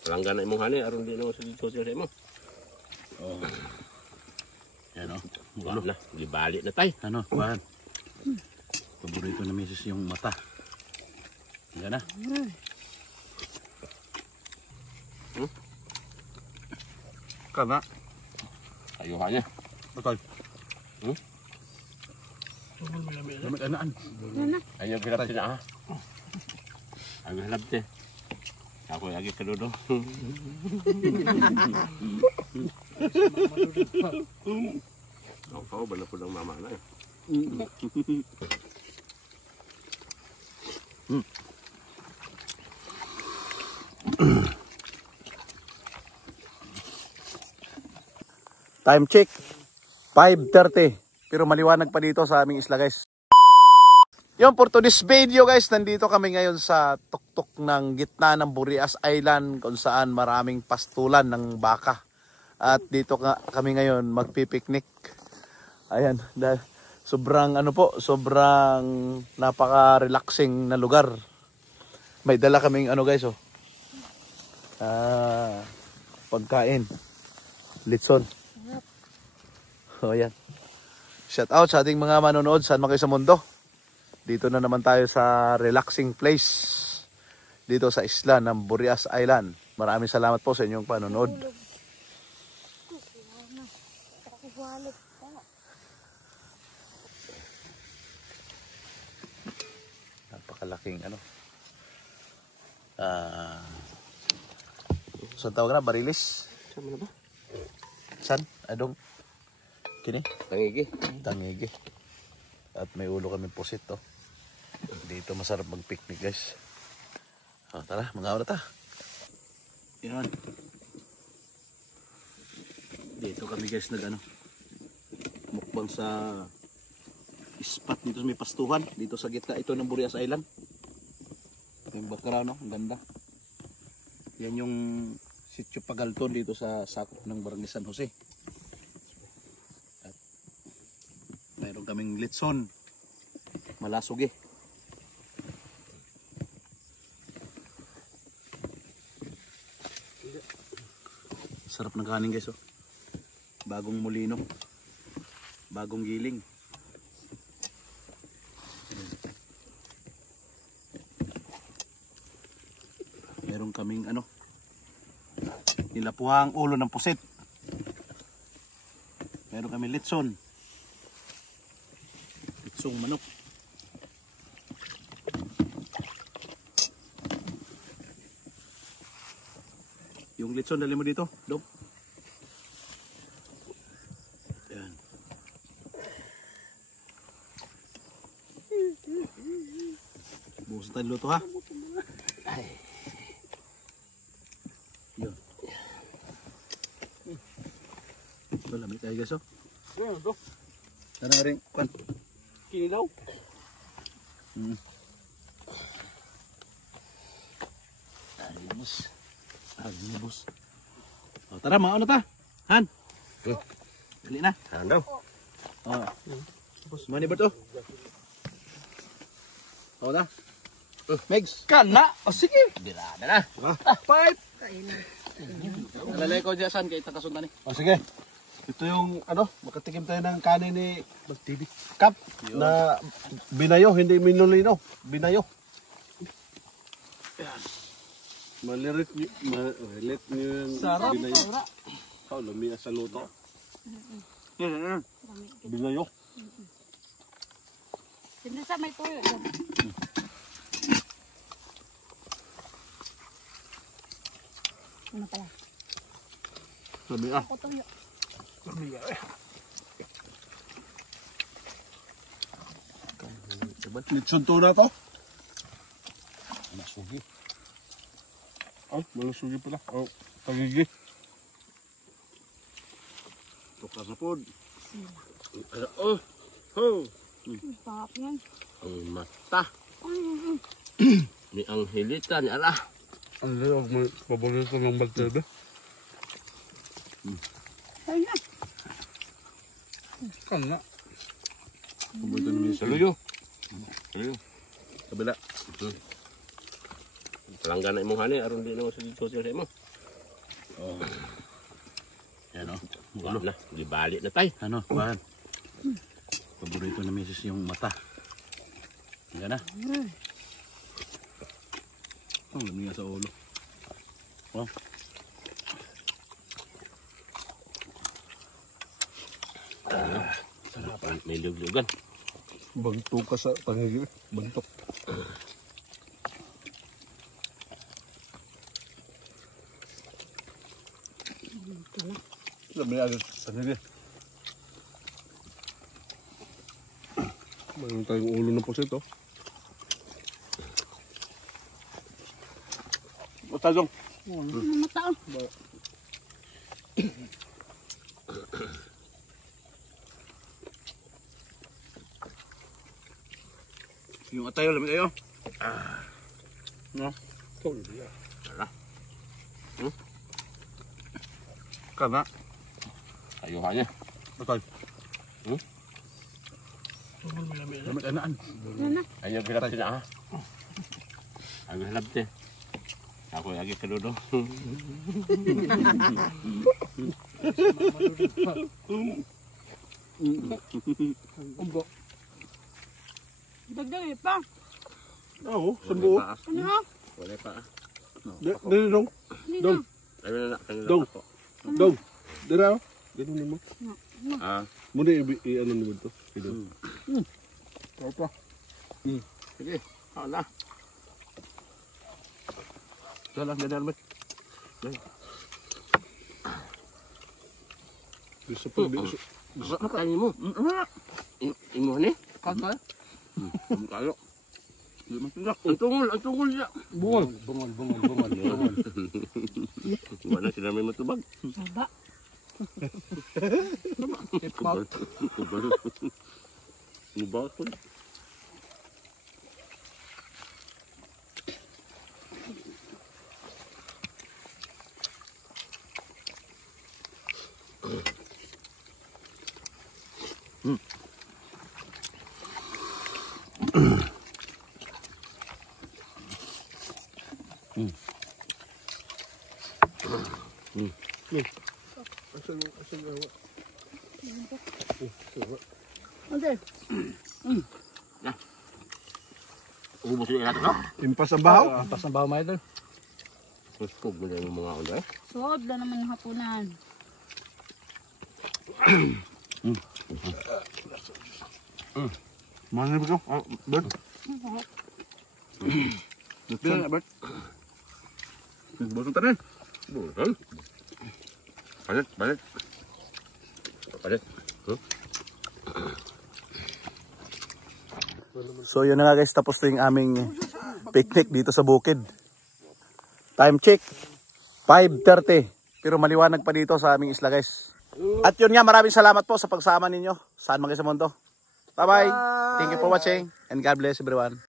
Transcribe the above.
Palanggan na imong hani aron di na masudso sa imo. Oh. Yan o. Ano na, libali na tay. Ano, kuhan. Paborito na misis yung mata. Yan na. Kana. Ayuhan niya. Betul. Lamit anaan. Ayo hirap sila ha. Ang halap te. Ako lagi kadodo. Kau bala po ng mama na eh. Time check. 5:30. Pero maliwanag pa dito sa aming isla, guys. Yung for today's video, guys, nandito kami ngayon sa tuktok ng gitna ng Burias Island kung saan maraming pastulan ng baka. At dito kami ngayon magpipiknik. Ayan, sobrang sobrang napaka-relaxing na lugar. May dala kaming guys, oh. Pagkain. Litson. Oh, ayan. Shout out sa ating mga manonood saan man kayo sa mundo. Dito na naman tayo sa relaxing place dito sa isla ng Burias Island. Maraming salamat po sa inyong panonood. Napakalaking saan tawag na? Barilis? Saan mo na ba? San? Adong? Kini? Tangigi. Tangigi. At may ulo kami pusit, oh. Dito masarap mag-picnic, guys. Oh, tara, mga na ta. Yan. Dito kami, guys, mukbang sa spot dito may pastuhan. Dito sa gitna ito ng Burias Island. Yung background, no? Ang ganda. Yan yung Sitio Pagalton dito sa sakop ng Barangay San Jose. At mayroon kaming litson. Malasog eh. Sarap ng kanin, guys, oh. Bagong mulino. Bagong giling. Meron kaming nilapuhang ulo ng pusit. Meron kaming litson. Litsong manok. Yung litson, dali mo dito, Dok. Yan. Bukas tayo luto, ha? Ay. Yun. Ito, lamig tayo, guys, oh. Ano to? Ano rin, kwan? Kinilaw. Ayos. Agibos. Oh, tara, mauna ta. Han. Dali na. Ano? Oh. Mani ba to? Oh, na. Megs. Kana. O sige. Birada na. Five. Alalay ko dyan saan kay takasundan eh. Oh, sige. Ito yung makatikim tayo ng kanin ni TV Cup na binayo, hindi minulino. Binayo. Malirit niyo yung sarap. binayo. Oh, lumia sa luto. Binayo. Hindi sa may tuyo. Ano pala? Lumia. Ako tuyo. Lumia eh. Litson to na to. Masugi. Oh, malusugi pala. Oh, pagigi. Tukar na po. Oh. Oh. Sarap yan. Ang mata. Ni Angelita ni ala. Ang liyog mo, paborito ng Baltebe. Ayun na. Kana. Paborito namin sa Saluyo. Saluyo. kabila. Palanggan na imong hani, aron di naman sa hotel sa imo. Yan o. Wala na, di balik na tay. Ano, bahan. Paborito na misis yung mata. Yan na. Ang lamig nga sa ulo. Oh. Sarap, may lug-lugan. Bantok ka sa pangigil. Bantok. Sabi niya agad pangigil. Mayroon tayong ulo ng pusit, oh. Matagong. Mata oh. Yung atayo, lamig kayo. No? Wala. Kana. Ayuhan niya. Atay. Lamig anaan. Yan na. Ayaw hirap sila ha. Ayaw hirap din. Ako lagi kadudo. Dagdag pa. Oo, sambuo. Ano ha? Wala pa. Dili dong. Hindi Dong. na. Ayaw na kanila Dong. ako. Dong. Dira, oh. Ganun mo. Ah, Muna i-ano naman to. Idong. Opa. sige. Hala. Dalang, ganyan lamig. Gusto pa. Makain mo. Imo ni? Kanta. Kalo. Ang tungol niya. Bungol. Wala na sila may matubag. Baba. Kubal. Kubal ko. Okay. Ubus din natin no? Impas ang bahaw. Pas ng baho mga idol. Gusto ko yung mga ulay. Sood lang naman yung hapunan. Manib ko. Bert. Bila na, Bert. Botong tanan. Bukan. Palit. So yun na nga guys, tapos na yung aming picnic dito sa bukid. Time check, 5:30. Pero maliwanag pa dito sa aming isla guys. At yun nga, maraming salamat po sa pagsama ninyo. Saan man kayo sa mundo. Bye bye. Thank you for watching and God bless everyone.